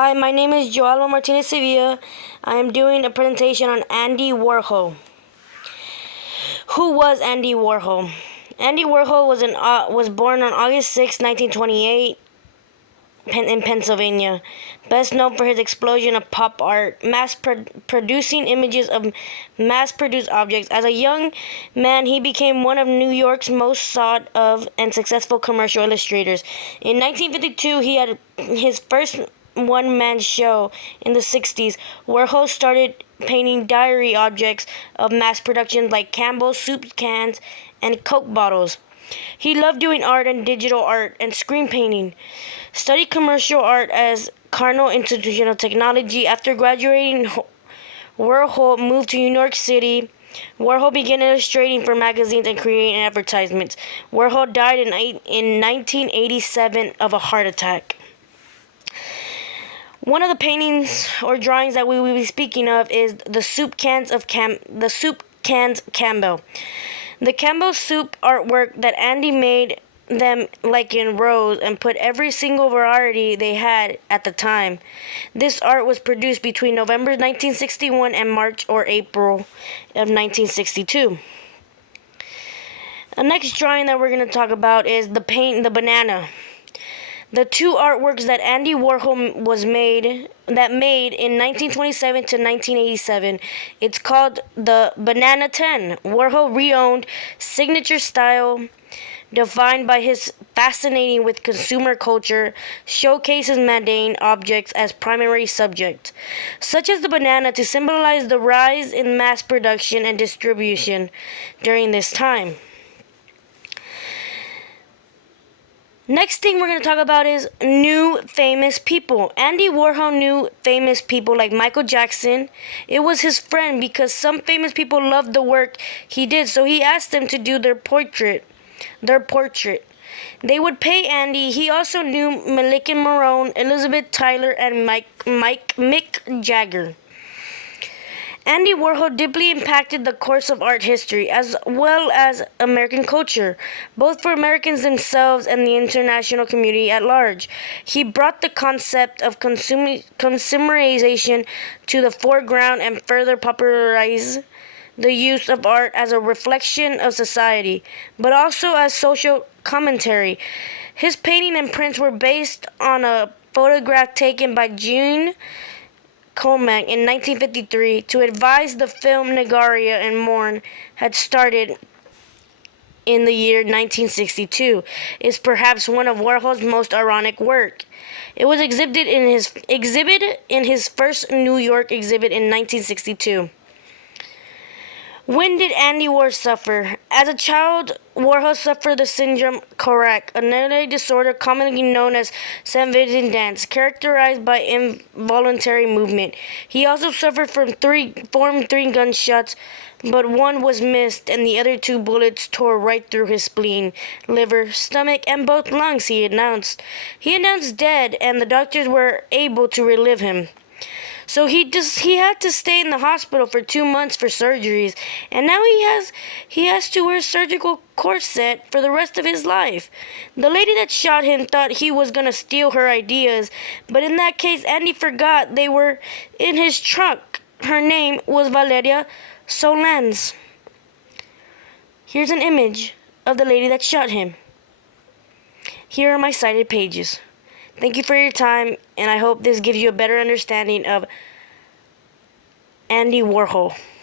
Hi, my name is Joalo Martinez Sevilla. I am doing a presentation on Andy Warhol. Who was Andy Warhol? Andy Warhol was born on August 6, 1928 in Pennsylvania. Best known for his explosion of pop art, producing images of mass-produced objects. As a young man, he became one of New York's most sought of and successful commercial illustrators. In 1952, he had his first one-man show. In the 60s, Warhol started painting diary objects of mass production like Campbell's soup cans and Coke bottles. He loved doing art and digital art and screen painting. Studied commercial art at Cornell Institute of Technology. After graduating, Warhol moved to New York City. Warhol began illustrating for magazines and creating advertisements. Warhol died in 1987 of a heart attack. One of the paintings or drawings that we will be speaking of is the soup cans Campbell. The Campbell soup artwork that Andy made them like in rows and put every single variety they had at the time. This art was produced between November 1961 and March or April of 1962. The next drawing that we're going to talk about is the banana. The two artworks that Andy Warhol made in 1927 to 1987. It's called the Banana 10. Warhol re-owned signature style defined by his fascinating with consumer culture, showcases mundane objects as primary subject, such as the banana, to symbolize the rise in mass production and distribution during this time. Next thing we're going to talk about is new famous people. Andy Warhol knew famous people like Michael Jackson. It was his friend because some famous people loved the work he did, so he asked them to do their portrait. They would pay Andy. He also knew Marilyn Monroe, Elizabeth Taylor, and Mick Jagger. Andy Warhol deeply impacted the course of art history as well as American culture, both for Americans themselves and the international community at large. He brought the concept of consumerization to the foreground and further popularized the use of art as a reflection of society, but also as social commentary. His painting and prints were based on a photograph taken by Jean Colmack in 1953 to advise the film Niagara and Morn had started in the year 1962 is perhaps one of Warhol's most ironic work. It was exhibited in his first New York exhibit in 1962. When did Andy Warhol suffer? As a child, Warhol suffered the syndrome Correct, a neurological disorder commonly known as Savant dance, characterized by involuntary movement. He also suffered from three gunshots, but one was missed, and the other two bullets tore right through his spleen, liver, stomach, and both lungs. He announced dead, and the doctors were able to relive him. So he had to stay in the hospital for 2 months for surgeries, and now he has to wear a surgical corset for the rest of his life. The lady that shot him thought he was gonna steal her ideas, but in that case, Andy forgot they were in his trunk. Her name was Valeria Solans. Here's an image of the lady that shot him. Here are my cited pages. Thank you for your time, and I hope this gives you a better understanding of Andy Warhol.